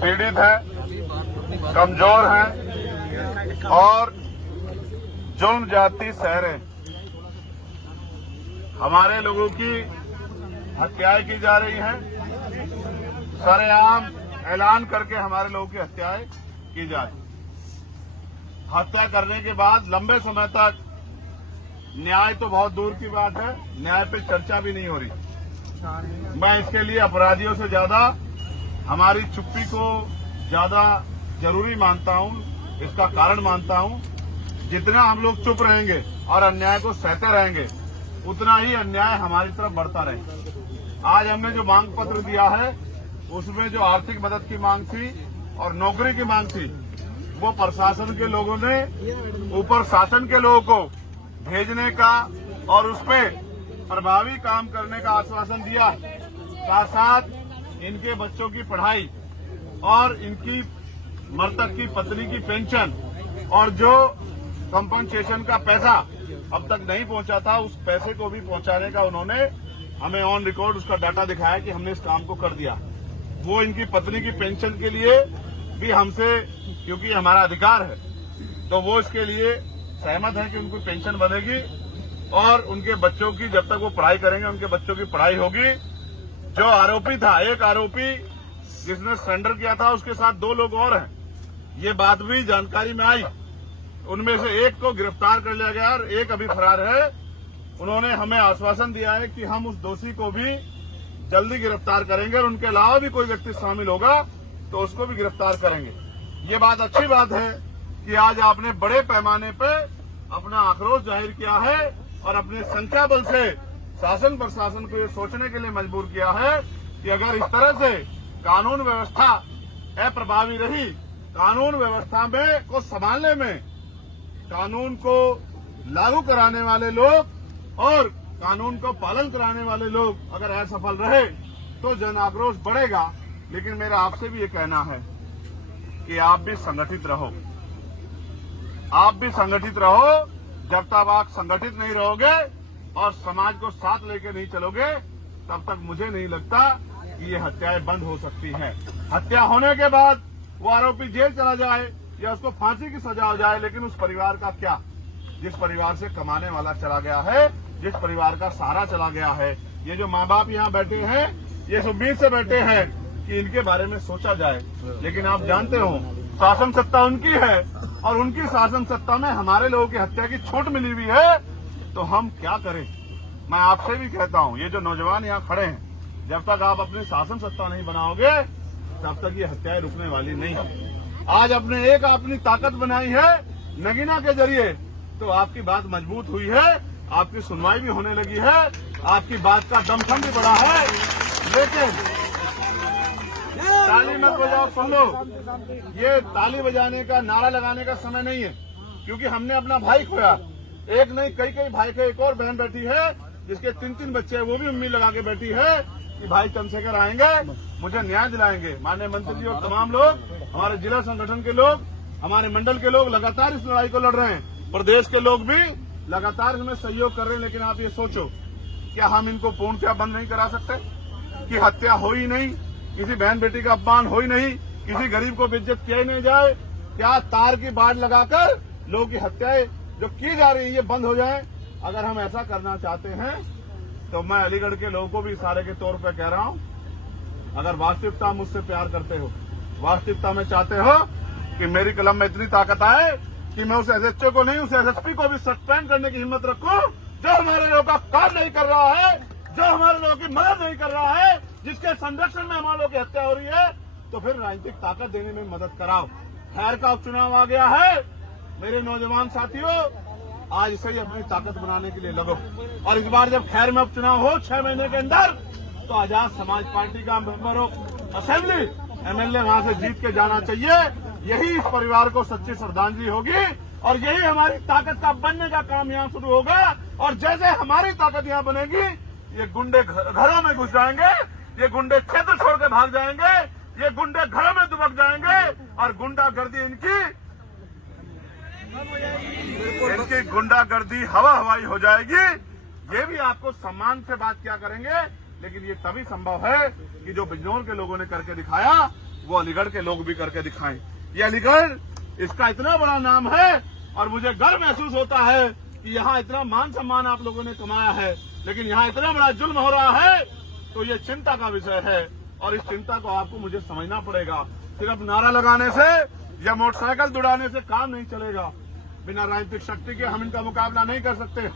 पीड़ित हैं, कमजोर हैं और जुल्म जाती सह रहे हैं। हमारे लोगों की हत्याएं की जा रही हैं, सरेआम ऐलान करके हमारे लोगों की हत्याएं की जा रही। हत्या करने के बाद लंबे समय तक न्याय तो बहुत दूर की बात है, न्याय पे चर्चा भी नहीं हो रही। मैं इसके लिए अपराधियों से ज्यादा हमारी चुप्पी को ज्यादा जरूरी मानता हूं, इसका कारण मानता हूं। जितना हम लोग चुप रहेंगे और अन्याय को सहते रहेंगे, उतना ही अन्याय हमारी तरफ बढ़ता रहेगा। आज हमने जो मांग पत्र दिया है, उसमें जो आर्थिक मदद की मांग थी और नौकरी की मांग थी, वो प्रशासन के लोगों ने ऊपर शासन के लोगों को भेजने का और उस पे प्रभावी काम करने का आश्वासन दिया। साथ साथ इनके बच्चों की पढ़ाई और इनकी मृतक की पत्नी की पेंशन और जो कंपनसेशन का पैसा अब तक नहीं पहुंचा था, उस पैसे को भी पहुंचाने का उन्होंने हमें ऑन रिकॉर्ड उसका डाटा दिखाया कि हमने इस काम को कर दिया। वो इनकी पत्नी की पेंशन के लिए भी हमसे, क्योंकि हमारा अधिकार है, तो वो इसके लिए सहमत है कि उनको पेंशन बनेगी और उनके बच्चों की, जब तक वो पढ़ाई करेंगे, उनके बच्चों की पढ़ाई होगी। जो आरोपी था, एक आरोपी जिसने सरेंडर किया था, उसके साथ 2 लोग और हैं, ये बात भी जानकारी में आई। उनमें से एक को गिरफ्तार कर लिया गया और एक अभी फरार है। उन्होंने हमें आश्वासन दिया है कि हम उस दोषी को भी जल्दी गिरफ्तार करेंगे और उनके अलावा भी कोई व्यक्ति शामिल होगा तो उसको भी गिरफ्तार करेंगे। ये बात अच्छी बात है कि आज आपने बड़े पैमाने पे अपना आक्रोश जाहिर किया है और अपने संख्या बल से शासन प्रशासन को ये सोचने के लिए मजबूर किया है कि अगर इस तरह से कानून व्यवस्था अप्रभावी रही, कानून व्यवस्था में को संभालने में कानून को लागू कराने वाले लोग और कानून को पालन कराने वाले लोग अगर असफल रहे तो जन आक्रोश बढ़ेगा। लेकिन मेरा आपसे भी ये कहना है कि आप भी संगठित रहो, आप भी संगठित रहो। जब तक आप संगठित नहीं रहोगे और समाज को साथ लेकर नहीं चलोगे, तब तक मुझे नहीं लगता कि ये हत्याएं बंद हो सकती हैं। हत्या होने के बाद वो आरोपी जेल चला जाए या उसको फांसी की सजा हो जाए, लेकिन उस परिवार का क्या, जिस परिवार से कमाने वाला चला गया है, जिस परिवार का सहारा चला गया है। ये जो माँ बाप यहाँ बैठे हैं, ये इस उम्मीद से बैठे हैं कि इनके बारे में सोचा जाए, लेकिन आप जानते हो शासन सत्ता उनकी है और उनकी शासन सत्ता में हमारे लोगों की हत्या की छूट मिली हुई है, तो हम क्या करें। मैं आपसे भी कहता हूँ, ये जो नौजवान यहाँ खड़े हैं, जब तक आप अपनी शासन सत्ता नहीं बनाओगे, तब तक ये हत्याएं रुकने वाली नहीं है। आज अपनी ताकत बनाई है नगीना के जरिए, तो आपकी बात मजबूत हुई है, आपकी सुनवाई भी होने लगी है, आपकी बात का दमखम भी बढ़ा है। लेकिन ताली मत बजाओ, सुन लो, ये ताली बजाने का, नारा लगाने का समय नहीं है, क्योंकि हमने अपना भाई खोया। एक नहीं, कई भाई का एक और बहन बैठी है जिसके 3 बच्चे हैं, वो भी उम्मीद लगा के बैठी है कि भाई चंद्रशेखर आएंगे, मुझे न्याय दिलाएंगे। माननीय मंत्री जी और तमाम लोग, हमारे जिला संगठन के लोग, हमारे मंडल के लोग लगातार इस लड़ाई को लड़ रहे हैं। प्रदेश के लोग भी लगातार इसमें सहयोग कर रहे हैं। लेकिन आप ये सोचो, क्या हम इनको पूर्णतः बंद नहीं करा सकते कि हत्या हो ही नहीं, किसी बहन बेटी का अपमान हो ही नहीं, किसी गरीब को बेइज्जत किया ही नहीं जाए? क्या तार की बाड़ लगाकर लोगों की हत्याएं जो की जा रही है ये बंद हो जाए? अगर हम ऐसा करना चाहते हैं तो मैं अलीगढ़ के लोगों को भी इशारे के तौर पर कह रहा हूं, अगर वास्तविकता मुझसे प्यार करते हो, वास्तविकता में चाहते हो कि मेरी कलम में इतनी ताकत आए कि मैं उस एसएचओ को नहीं, उस एसएसपी को भी सस्पेंड करने की हिम्मत रखूं जो हमारे लोगों का काम नहीं कर रहा है, जो हमारे लोगों की मदद नहीं कर रहा है, जिसके संरक्षण में हमारे लोगों की हत्या हो रही है, तो फिर राजनीतिक ताकत देने में मदद कराओ। खैर का उपचुनाव आ गया है, मेरे नौजवान साथियों, आज से ही अपनी ताकत बनाने के लिए लगो। और इस बार जब खैर में उपचुनाव हो 6 महीने के अंदर, तो आजाद समाज पार्टी का मेंबर ऑफ असेंबली एमएलए वहां से जीत के जाना चाहिए। यही इस परिवार को सच्ची श्रद्धांजलि होगी और यही हमारी ताकत का बनने का काम यहाँ शुरू होगा। और जैसे हमारी ताकत यहाँ बनेगी, ये गुंडे घरों में घुस जाएंगे, ये गुंडे क्षेत्र छोड़ के भाग जाएंगे, ये गुंडे घरों में दुबक जाएंगे और गुंडागर्दी इनकी गुंडागर्दी हवा हवाई हो जाएगी। ये भी आपको सम्मान से बात क्या करेंगे, लेकिन ये तभी संभव है कि जो बिजनौर के लोगों ने करके दिखाया, वो अलीगढ़ के लोग भी करके दिखाएं। ये अलीगढ़, इसका इतना बड़ा नाम है और मुझे गर्व महसूस होता है कि यहाँ इतना मान सम्मान आप लोगों ने कमाया है, लेकिन यहाँ इतना बड़ा जुल्म हो रहा है, तो ये चिंता का विषय है और इस चिंता को आपको मुझे समझना पड़ेगा। सिर्फ नारा लगाने से या मोटरसाइकिल दौड़ाने से काम नहीं चलेगा। बिना राजनीतिक शक्ति के हम इनका मुकाबला नहीं कर सकते।